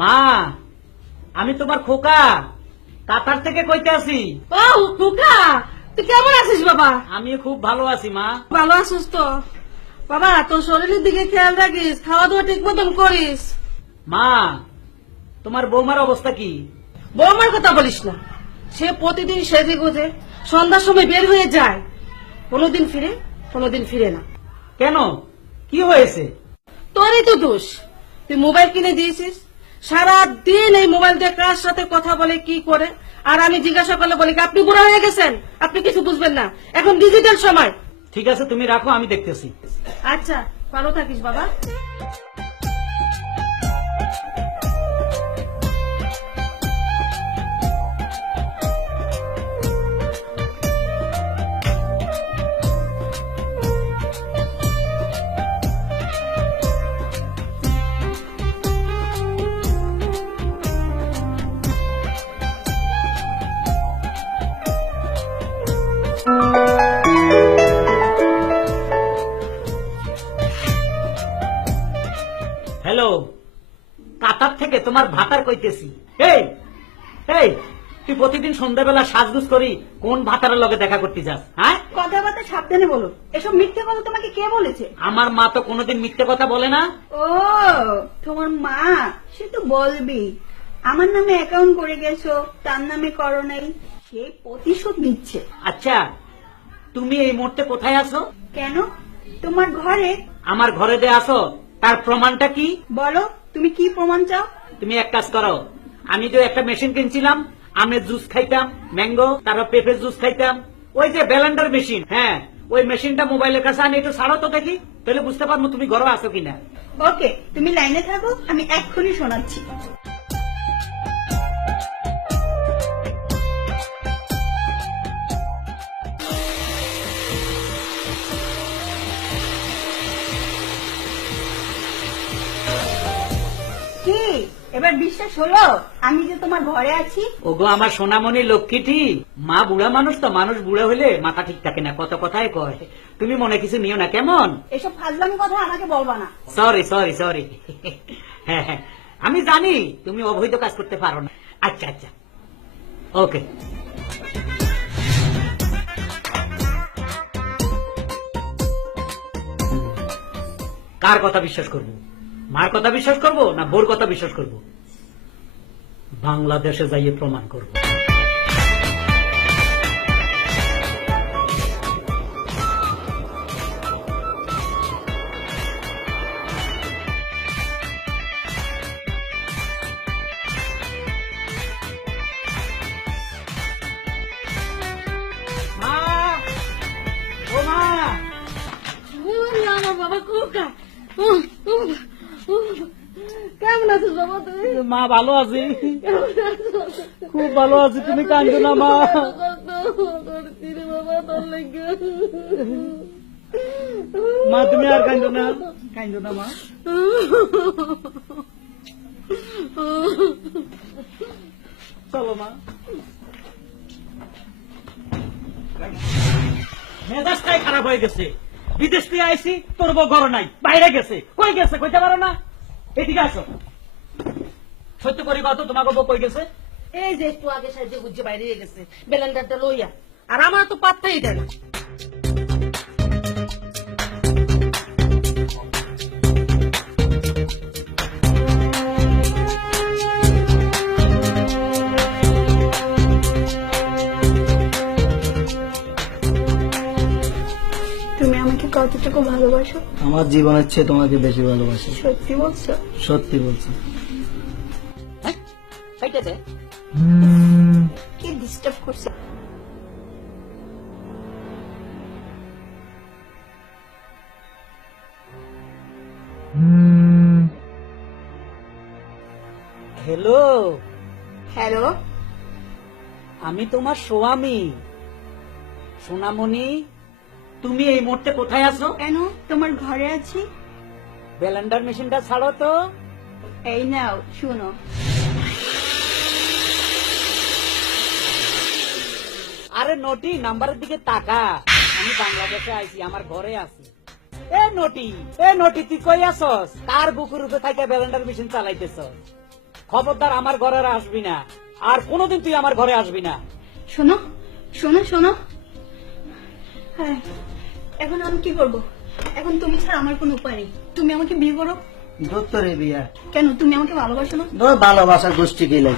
মা, আমি তোমার খোকা কাতার থেকে কইতে আছি। ও খোকা, তুই কেমন আছিস বাবা? আমি খুব ভালো আছি মা। ভালো আছিস তো? বাবা তোর শরীরের দিকে খেয়াল রাখিস, খাওয়া দাওয়া ঠিক মতন করিস। মা, তোমার বৌমার অবস্থা কি? বৌমার কথা বলিস না, সে প্রতিদিন সেজে গুজে সন্ধ্যার সময় বের হয়ে যায়, কোনোদিন ফিরে না। কেন, কি হয়েছে? তোরই তো দোষ, তুই মোবাইল কিনে দিয়েছিস, সারা দিন এই মোবাইল দিয়ে কার সাথে কথা বলে কি করে, আর আমি জিজ্ঞাসা করলে বলি কি, আপনি বুড়া হয়ে গেছেন, আপনি কিছু বুঝবেন না, এখন ডিজিটাল সময়। ঠিক আছে, তুমি রাখো, আমি দেখতেছি। আচ্ছা, ভালো থাকিস বাবা। হ্যালো, কাতার থেকে তোমার ভাতার কইতেছি। এই এই, তুই প্রতিদিন সন্ধ্যাবেলা সাজগুজ করি কোন ভাতারের লগে দেখা করতে যাস? হ্যাঁ, কথাবার্তা সাবধানে বলো, এসব মিথ্যে কথা তোমাকে কে বলেছে? আমার মা তো কোনোদিন মিথ্যে কথা বলে না। ও তোমার মা, সে তো বলবি আমার নামে অ্যাকাউন্ট করে গেছো, তার নামে করো নাই, সে প্রতিশোধ নিচ্ছে। আচ্ছা, তুমি এই মুহূর্তে কোথায় আছো? কেন, তোমার ঘরে। আমার ঘরে যে আসো, তার প্রমাণটা কি? বলো, তুমি কি প্রমাণ চাও? তুমি এক কাজ করো, আমি যে একটা মেশিন কিনছিলাম, আমের জুস খাইতাম, ম্যাঙ্গো, তারপর পেঁপের জুস খাইতাম, ওই যে ব্যালেন্ডার মেশিন, হ্যাঁ ওই মেশিনটা মোবাইলের কাছে আনি, একটু ছাড়ো তো দেখি, তাহলে বুঝতে পারবো তুমি ঘরে আছো কিনা। ওকে, তুমি লাইনে থাকো, আমি এক্ষুনি শোনাচ্ছি। কি এবার বিশ্বাস হলো আমি যে তোমার ঘরে আছি? ওগো আমার সোনামণি লক্ষ্মীটি, মা বুড়া মানুষ তো, মানুষ বুড়া হইলে মাথা ঠিক থাকে না, কত কথাই কয়, তুমি মনে কিছু নিও না কেমন? এসব ফাজলামি কথা আমাকে বলবা না। সরি সরি সরি, হ্যাঁ হ্যাঁ, আমি জানি তুমি অবৈধ কাজ করতে পারো না। আচ্ছা আচ্ছা, ওকে। কার কথা বিশ্বাস করব? মার কথা বিশ্বাস করব না বোর কথা বিশ্বাস করব? বাংলাদেশে যাইয়ে প্রমাণ করব। মা, ও মা, আমার বাবা খোকা, কেমন আছিস বাবা তুই? মা ভালো আছি, খুব ভালো আছি, তুমি কান্দো না মা। মা তুমি আর কান্দো না, কান্দো না মা। চলো মা। মেজাজটাই খারাপ হয়ে গেছে, বিদেশ থেকে আইসি, তোর বউ ঘর নাই, বাইরে গেছে, কই গেছে কইতে পারো না? এদিকে আসো, সত্য করি কত, তোমাকে বউ কই গেছে? এই যে একটু আগে সাহায্য বুঝছে বাইরে গেছে বেলেন্ডারটা লইয়া, আর আমার তো পাত্তাই দেয় না। তুমি আমাকে কতটুকু ভালোবাসো? আমার জীবনের চেয়ে তোমাকে বেশি ভালোবাসি। সত্যি বলছো? সত্যি বলছি। খাইতেছে কি ডিস্টার্ব করছে? হ্যালো, হ্যালো, আমি তোমার স্বামী সোনামণি, তুমি এই মুহূর্তে কোথায় আছো? কেন, তোমার ঘরে আছি। ব্যালেন্ডার মেশিনটা ছাড়ো তো। এই নাও শুনো। আরে নটি, নাম্বারের দিকে তাকা, আমি বাংলাদেশে আইছি, আমার ঘরে আছি। এ নটি, তুই কই আসস? কার বুকুর উপরে থাইকা ব্যালেন্ডার মেশিন চালাইতেছস? খবরদার আমার ঘরে আর আসবি না, আর কোনোদিন তুই আমার ঘরে আসবি না। শোনো শোনো শোনো, হ্যাঁ, এখন আমি কি করব? এখন তুমি ছাড়া আমার কোনো উপায় নেই। তুমি আমাকে বিয়ে করো। দোত্তরে বিয়া কেন, তুমি আমাকে ভালোবাসো না? ভালোবাসার গোষ্ঠী গেলে